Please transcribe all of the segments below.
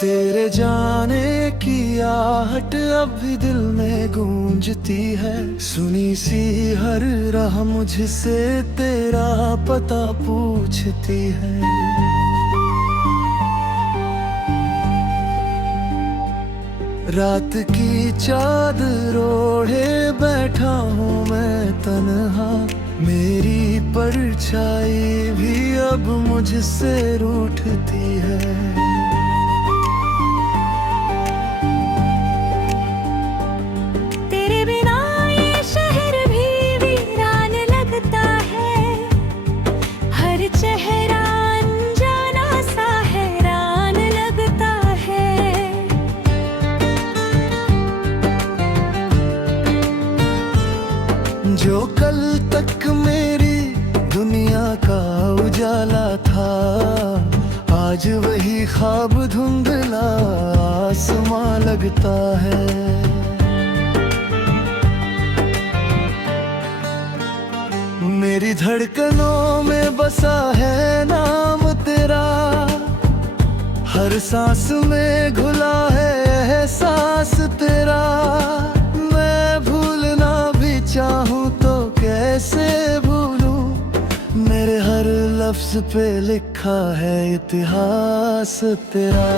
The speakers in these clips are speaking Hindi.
तेरे जाने की आहट अब भी दिल में गूंजती है। सुनी सी हर राह मुझसे तेरा पता पूछती है। रात की चादर ओढ़े बैठा हूँ मैं तन्हा। मेरी परछाई भी अब मुझसे रूठती है। तेरे बिना ये शहर भी वीरान लगता है। हर चेहरा अनजाना सा हैरान लगता है। जो कल तक मेरी दुनिया का उजाला था, आज वही ख्वाब धुंधला आसमां लगता है। मेरी धड़कनों में बसा है नाम तेरा। हर सांस में घुला है एहसास तेरा। मैं भूलना भी चाहूँ तो कैसे भूलूं। मेरे हर लफ्ज पे लिखा है इतिहास तेरा।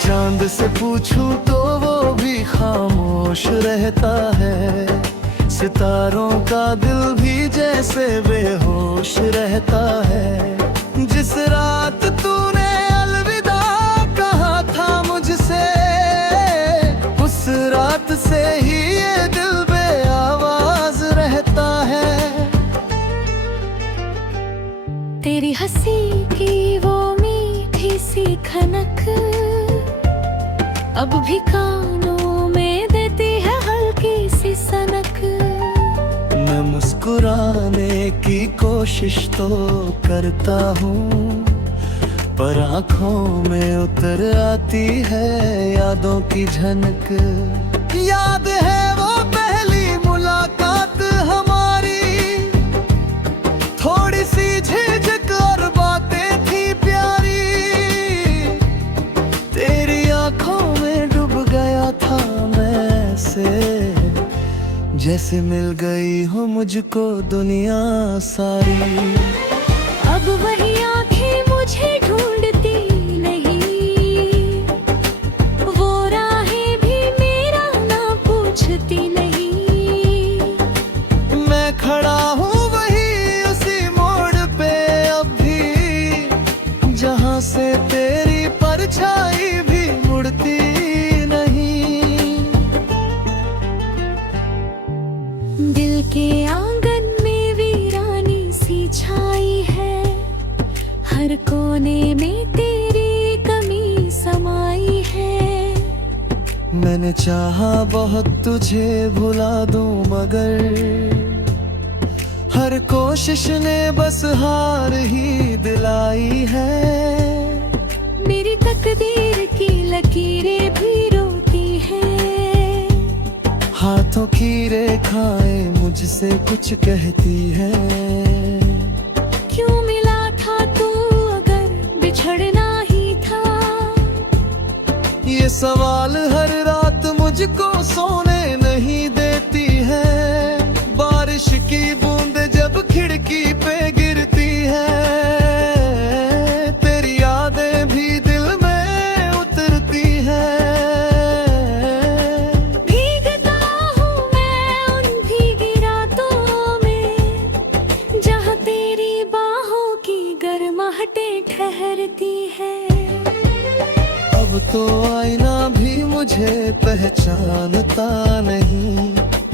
चांद से पूछूं तो वो भी खामोश रहता है। सितारों का दिल भी जैसे बेहोश रहता है। जिस रात तूने अलविदा कहा था मुझसे, उस रात से ही ये दिल बेआवाज रहता है। तेरी हंसी की वो मीठी सी खनक अब भी कानों में देती है हल्की सी सनक। मैं मुस्कुराने की कोशिश तो करता हूँ, पर आँखों में उतर आती है यादों की झनक। याद है वो पहली मुलाकात हमारी, थोड़ी सी झिझक और बातें थी प्यारी। तेरी आँखों में डूब गया था मैं से, जैसे मिल गई हो मुझको दुनिया सारी। अब वही आंखें मुझे ढूंढती नहीं, वो राहें भी मेरा ना पूछती नहीं। मैं खड़ा हूँ वही उसी मोड़ पे अब भी, जहाँ से तेरी परछाई भी मुड़ती नहीं। दिल के आंगन में वीरानी सी छाई है। हर कोने में तेरी कमी समाई है। मैंने चाहा बहुत तुझे भुला दूं, मगर हर कोशिश ने बस हार ही दिलाई है। मेरी तकदीर की लकीरें भी रोती हैं। हाथों की रेखाएं मुझसे कुछ कहती है। क्यों मिला था तू अगर बिछड़ना ही था। ये सवाल हर रात मुझको सोने नहीं देती है। बारिश की बूंद जब खिड़की पे गिरती है, तेरी यादें भी दिल में उतरती है। भीगता हूँ मैं उन भीगी रातों में, जहाँ तेरी बाहों की गर्माहटें ठहरती है। अब तो आईना भी मुझे पहचानता नहीं।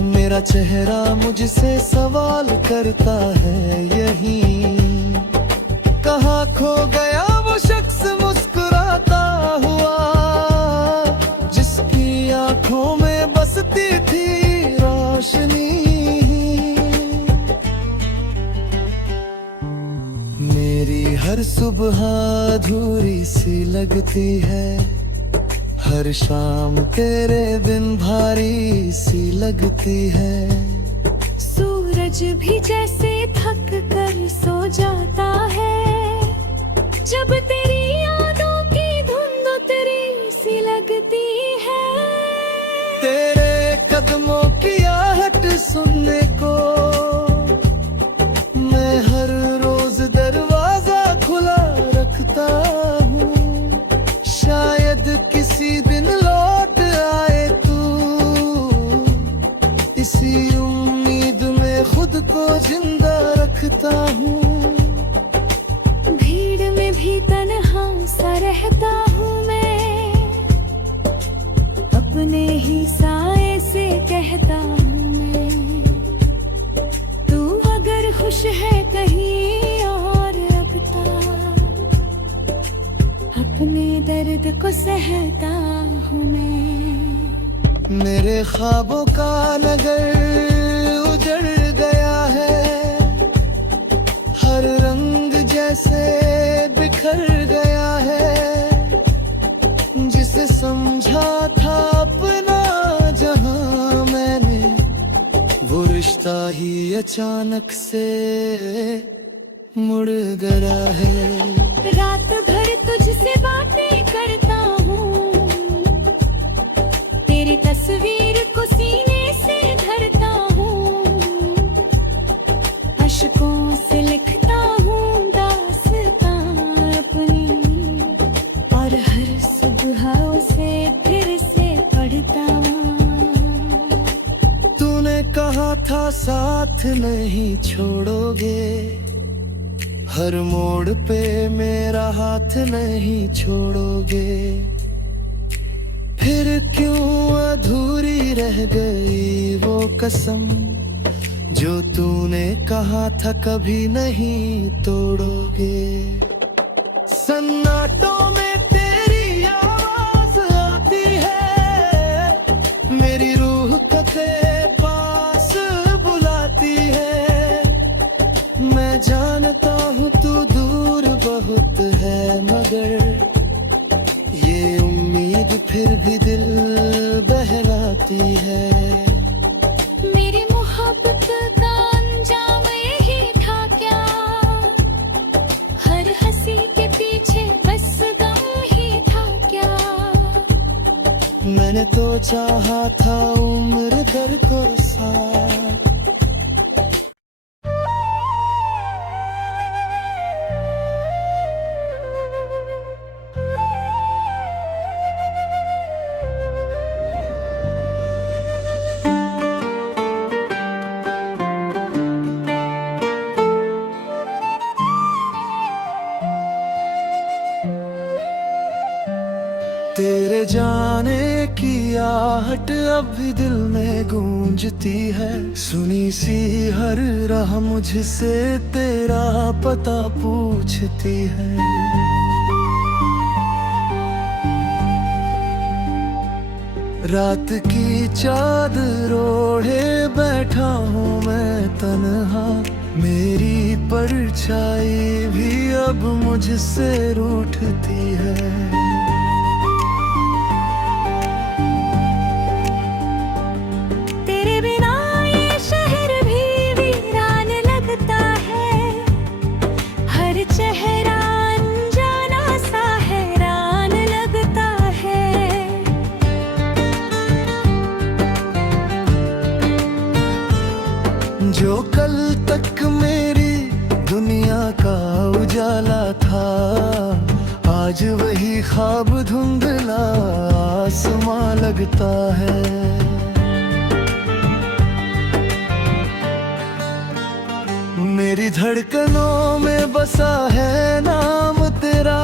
मेरा चेहरा मुझसे सवाल करता है यही, कहाँ खो गया वो शख्स मुस्कुराता हुआ, जिसकी आंखों में बसती थी रोशनी। मेरी हर सुबह अधूरी सी लगती है। हर शाम तेरे बिन भारी सी लगती है। सूरज भी जैसे थक कर सो जाता है, जब तेरी यादों की धुंध तेरी सुनने को। मैं हर रोज दरवाजा खुला रखता हूँ, शायद किसी दिन लौट आए तू। इसी उम्मीद में खुद को जिंदा रखता हूँ। भीड़ में भी तन्हा सा रहता हूँ मैं, अपने ही साए से कहता हूँ मैं। तू अगर खुश है कहीं और लगता, अपने दर्द को सहता हूँ मैं। मेरे ख्वाबों का नगर उजड़ गया है, हर रंग जैसे बिखर गया है। जिसे समझा था अपना जहां मैंने, वो रिश्ता ही अचानक से मुड़ गया है। रात भर तुझसे बातें करता हूँ, तेरी तस्वीर को सीने से धरता हूँ। अश्कों से लिखता हूँ दास्तां अपनी, और हर सुबह उसे फिर से पढ़ता हूँ। तूने कहा था साथ नहीं छोड़ोगे, हर मोड़ पे मेरा हाथ नहीं छोड़ोगे। फिर क्यों अधूरी रह गई वो कसम, जो तूने कहा था कभी नहीं तोड़ोगे। सन्नाटों में तेरी आवाज आती है, मेरी रूह को तेरे पास बुलाती है। मैं जानता हूँ तू दूर बहुत है, मगर ये उम्मीद फिर भी दिल बहलाती है। मेरी मोहब्बत का अंजाम यही था क्या, हर हंसी के पीछे बस गम ही था क्या। मैंने तो चाहा था उम्र दर को साथ। तेरे जाने की आहट अब भी दिल में गूंजती है, सुनी सी हर राह मुझसे तेरा पता पूछती है। रात की चादर ओढ़े बैठा हूँ मैं तन्हा, मेरी परछाई भी अब मुझसे रूठती है। चेहरा अनजाना सा हैरान लगता है। जो कल तक मेरी दुनिया का उजाला था, आज वही ख्वाब धुंधला आसमां लगता है। मेरी धड़कनों में बसा है नाम तेरा,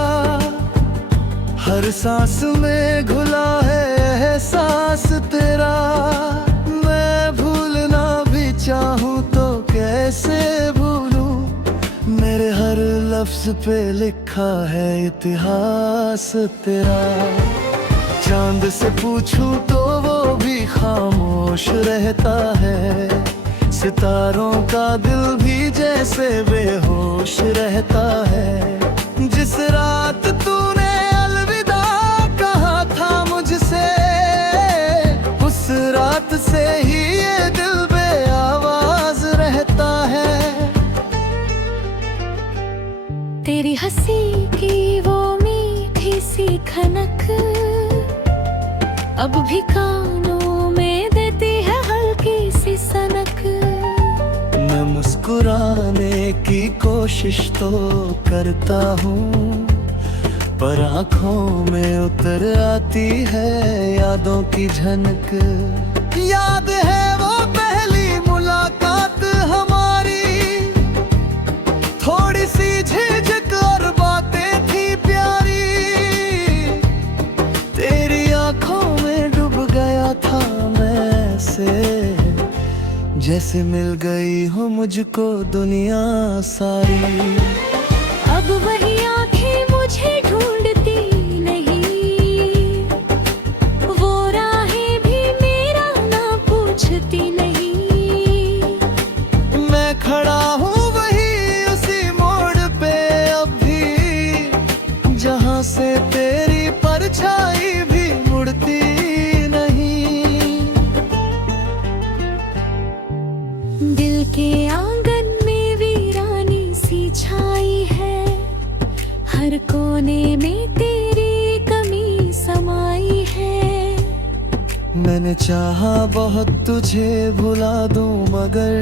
हर सांस में घुला है एहसास तेरा। मैं भूलना भी चाहूँ तो कैसे भूलूं, मेरे हर लफ्ज पे लिखा है इतिहास तेरा। चांद से पूछूं तो वो भी खामोश रहता है, सितारों का दिल भी जैसे बेहोश रहता है। जिस रात तूने अलविदा कहा था मुझसे, उस रात से ही ये दिल बेआवाज रहता है। तेरी हंसी की वो मीठी सी खनक अब भी कानों में देती है हल्की सी सनक। मुस्कुराने की कोशिश तो करता हूँ, पर आंखों में उतर आती है यादों की झनक। याद है वो पहली मुलाकात हमारी, थोड़ी सी झिझक और बातें थी प्यारी। तेरी आंखों में डूब गया था मैं से, जैसे मिल गई हो मुझको दुनिया सारी। अब वही आंखें मुझे ढूंढती नहीं, वो राहें भी मेरा ना पूछती नहीं। मैं खड़ा हूँ वही उसी मोड़ पे अब भी, जहाँ से तेरी परछाई भी मुड़ती नहीं। दिल के आंगन में वीरानी सी छाई है, हर कोने में तेरी कमी समाई है। मैंने चाहा बहुत तुझे भुला दूं, मगर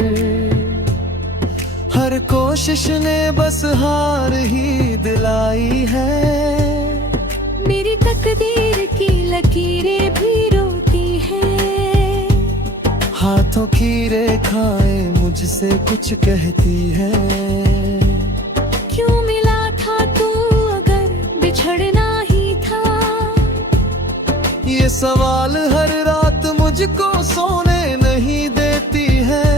हर कोशिश ने बस हार ही दिलाई है। मेरी तकदीर की लकीरें भी रोती हैं, हाथों की रेखाएं मुझसे कुछ कहती है। क्यों मिला था तू अगर बिछड़ना ही था? ये सवाल हर रात मुझको सोने नहीं देती है।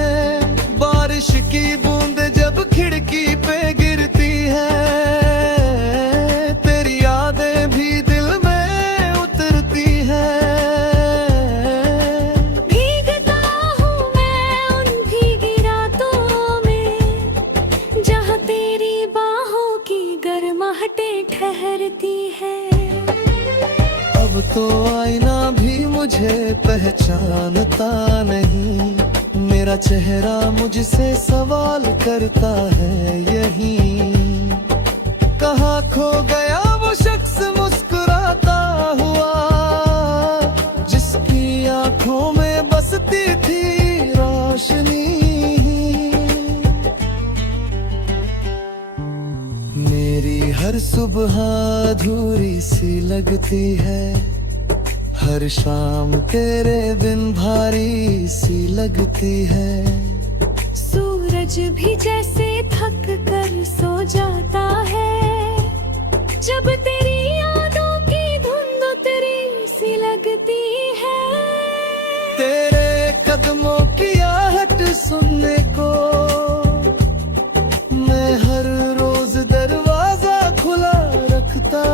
बारिश की बूंद जब खिड़की पे गिरती है, तेरी यादें भी दिल में उतरती है। भीगता हूँ मैं उन भीगी रातों में, जहाँ तेरी बाहों की गर्माहटें ठहरती है। अब तो आईना भी मुझे पहचानता नहीं, मेरा चेहरा मुझसे सवाल करता है यही। कहाँ खो गया वो शख्स मुस्कुराता हुआ, जिसकी आंखों में बसती थी रोशनी। मेरी हर सुबह अधूरी सी लगती है, हर शाम तेरे बिन भारी सी लगती है। सूरज भी जैसे थक कर सो जाता है, जब तेरी यादों की धुंध उतरी सी लगती है। तेरे कदमों की आहट सुनने को मैं हर रोज दरवाजा खुला रखता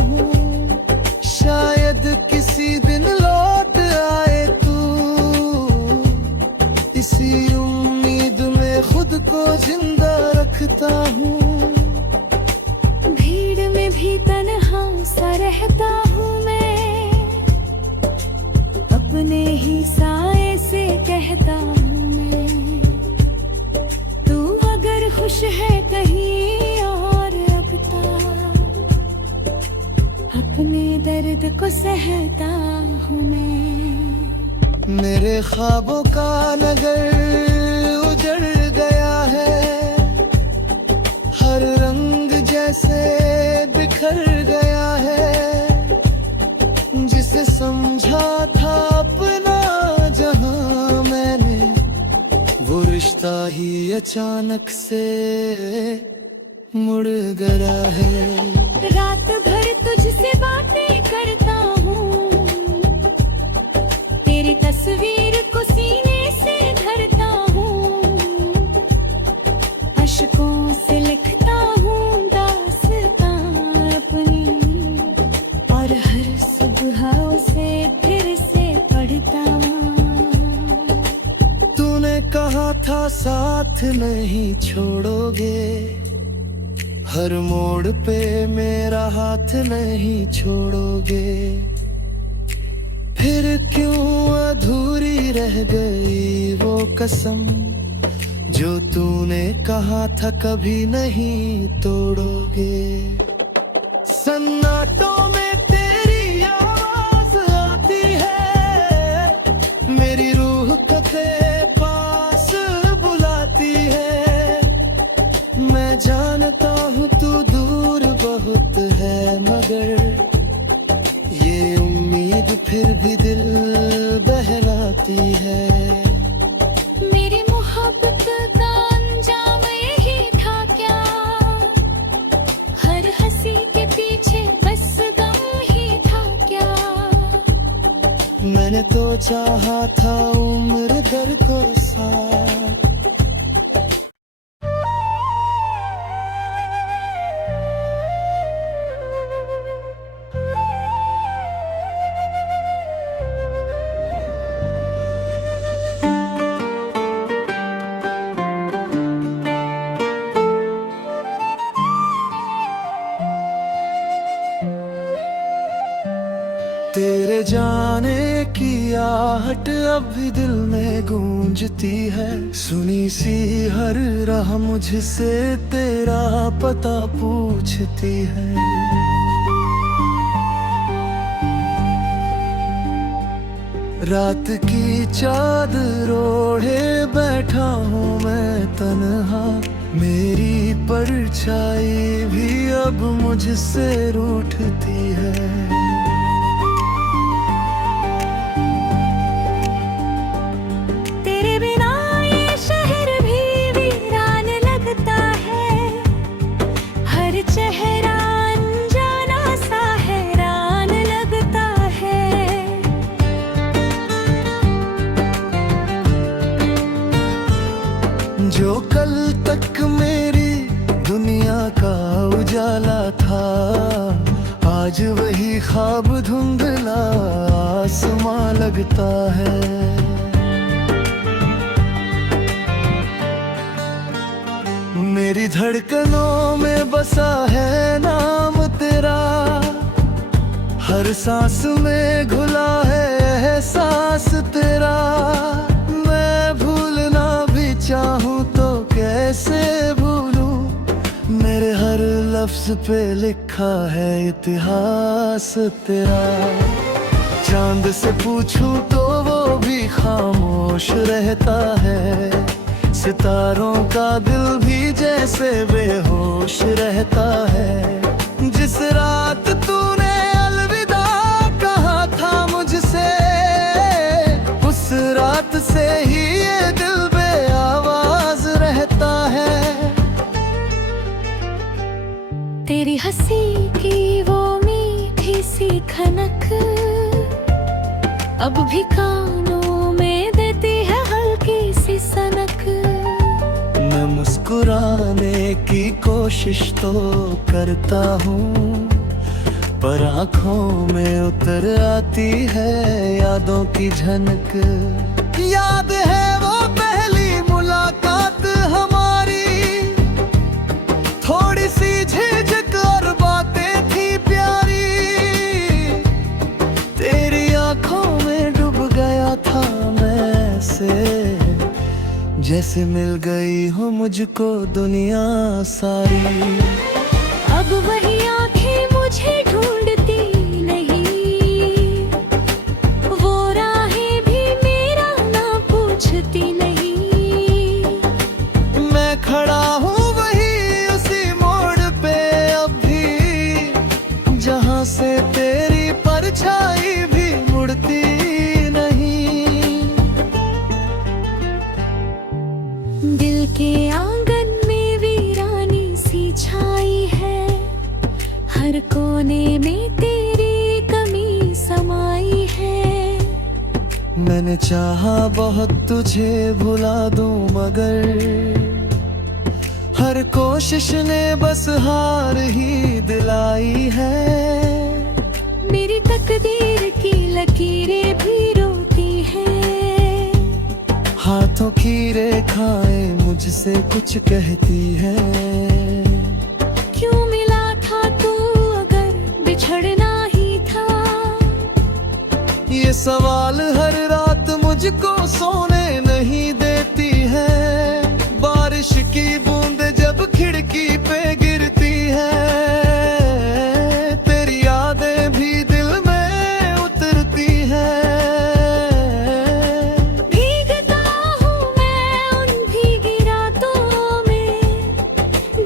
हूँ, शायद किसी दिन लौट आए तू। इसी उम्मीद में खुद को जिंदा रखता हूँ। भीड़ में भी तन्हा सा रहता हूँ मैं, अपने ही साए से कहता हूँ मैं। तू अगर खुश है कहीं और अब तक, अपने दर्द को सहता हूँ मैं। मेरे ख्वाबों का नगर उजड़ गया है, हर रंग जैसे बिखर गया है। जिसे समझा था अपना जहां मैंने, वो रिश्ता ही अचानक से मुड़ गया है। रात भर तुझसे बातें करता हूँ, तेरी तस्वीर को सीने से धरता हूँ। अश्कों से लिखता हूँ दास्तां अपनी, और हर सुबह उसे फिर से पढ़ता हूँ। तूने कहा था साथ नहीं छोड़ोगे, हर मोड़ पे मेरा हाथ नहीं छोड़ोगे। फिर क्यों अधूरी रह गई वो कसम, जो तूने कहा था कभी नहीं तोड़ोगे। सन्नाटों में तेरी आवाज आती है, मेरी रूह को तेरे पास बुलाती है। पूछती है। मेरी मोहब्बत का अंजाम यही था क्या? हर हंसी के पीछे बस गम ही था क्या? मैंने तो चाहा था उम्र दर को साथ। तेरे जाने की आहट अब भी दिल में गूंजती है। सुनी सी हर राह मुझसे तेरा पता पूछती है। रात की चादर ओढ़े बैठा हूँ मैं तन्हा। मेरी परछाई भी अब मुझसे रूठती है। चेहरा अनजाना सा हैरान लगता है। जो कल तक मेरी दुनिया का उजाला था, आज वही ख्वाब धुंधला आसमां लगता है। मेरी धड़कनों में बसा है नाम तेरा, हर सांस में घुला है एहसास तेरा। मैं भूलना भी चाहूँ तो कैसे भूलूं, मेरे हर लफ्ज पे लिखा है इतिहास तेरा। चांद से पूछूं तो वो भी खामोश रहता है। सितारों का दिल भी जैसे बेहोश रहता है। जिस रात तूने अलविदा कहा था मुझसे, उस रात से ही ये दिल बेआवाज रहता है। तेरी हंसी की वो मीठी सी खनक अब भी कानों में देती है हल्की सी सनक। मैं मुस्कुराने की कोशिश तो करता हूँ, पर आँखों में उतर आती है यादों की झनक। याद है वो पहली मुलाकात हमारी, थोड़ी सी झिझक और बातें थी प्यारी। तेरी आँखों में डूब गया था मैं से, जैसे मिल गई हो मुझको दुनिया सारी। अब वही आंखें मुझे ढूंढती नहीं, वो राहें भी मेरा ना पूछती नहीं। मैं खड़ा हूँ वही उसी मोड़ पे अब भी, जहाँ से तेरी परछाई भी मुड़ती नहीं। दिल के आंगन में वीरानी सी छाई है, हर कोने में तेरी कमी समाई है। मैंने चाहा बहुत तुझे भुला दूं, मगर हर कोशिश ने बस हार ही दिलाई है। मेरी तकदीर की लकीरें भी रोती हैं, हाथों की रेखाएं मुझसे कुछ कहती है। क्यों मिला था तू अगर बिछड़ना ही था? ये सवाल हर रात मुझको सोने नहीं देती है। बारिश की बूंद जब खिड़की पे गिरती है, तेरी यादें भी दिल में उतरती है। भीगता हूँ मैं उन भीगी रातों में,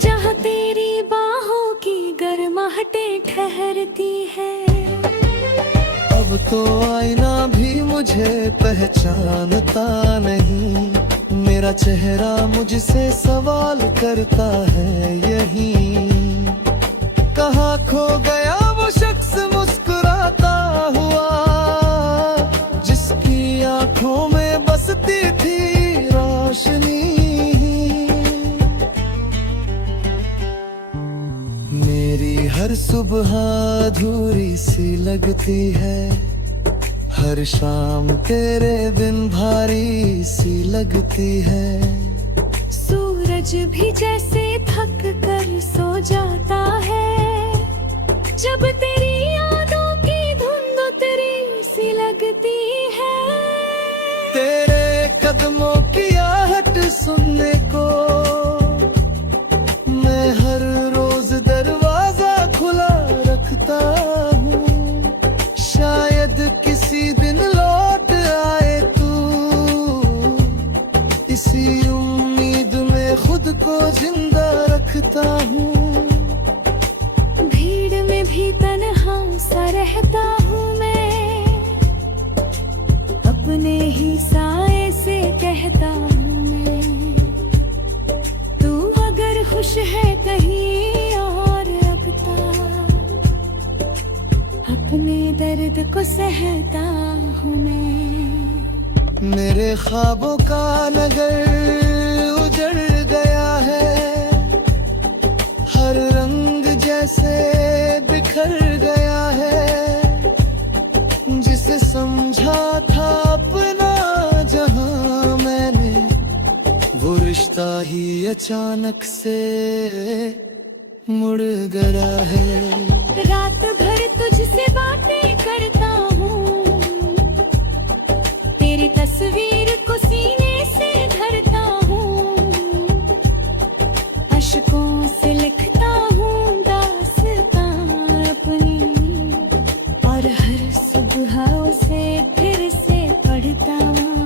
जहाँ तेरी बाहों की गर्माहटें ठहरती है। अब तो आईना भी मुझ मुझे पहचानता नहीं, मेरा चेहरा मुझसे सवाल करता है यही। कहाँ खो गया वो शख्स मुस्कुराता हुआ, जिसकी आंखों में बसती थी रोशनी। मेरी हर सुबह अधूरी सी लगती है, हर शाम तेरे बिन भारी सी लगती है। सूरज भी जैसे थक कर सो जाता है, जब तेरी यादों की धुंध तेरी सी लगती है। तेरे कदमों की आहट सुनने को मैं हर रोज दरवाजा खुला रखता हूँ, शायद किसी दिन लौट आए तू। इसी उम्मीद में खुद को जिंदा रखता हूँ, भीड़ में भी तन्हा सा रहता हूँ मैं, अपने ही साए से कहता हूँ मैं। तू अगर खुश है कहीं और रखता, अपने दर्द को सहता हूँ मैं। मेरे ख्वाबों का नगर उजड़ गया है, हर रंग जैसे बिखर गया है। जिसे समझा था अपना जहां मैंने, वो रिश्ता ही अचानक से मुड़ गया है। रात भर तुझसे बातें करता हूँ, तेरी तस्वीर को सीने से धरता हूँ, अश्कों से लिखता हूँ दास्तां अपनी, और हर सुबह उसे फिर से पढ़ता हूँ।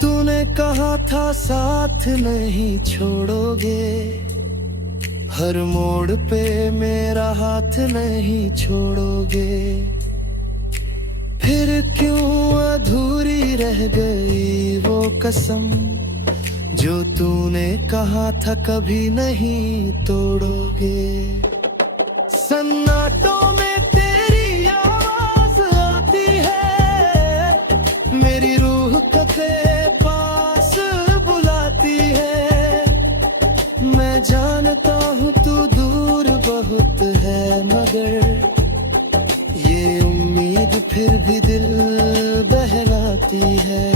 तूने कहा था साथ नहीं छोड़ोगे, हर मोड़ पे मेरा हाथ नहीं छोड़ोगे। फिर क्यों अधूरी रह गई वो कसम, जो तूने कहा था कभी नहीं तोड़ोगे। सन्नाटों में तेरी आवाज आती है, मेरी रूह को तेरे पास बुलाती है। मैं जानता हूँ तू दूर बहुत है, मगर ये उम्मीद फिर भी दिल बहलाती है।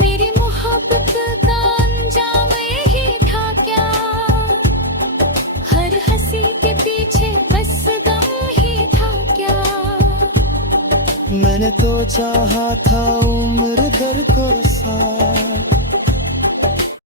मेरी मोहब्बत का अंजाम यही था क्या, हर हंसी के पीछे बस गम ही था क्या। मैंने तो चाहा था उम्र दर को साथ,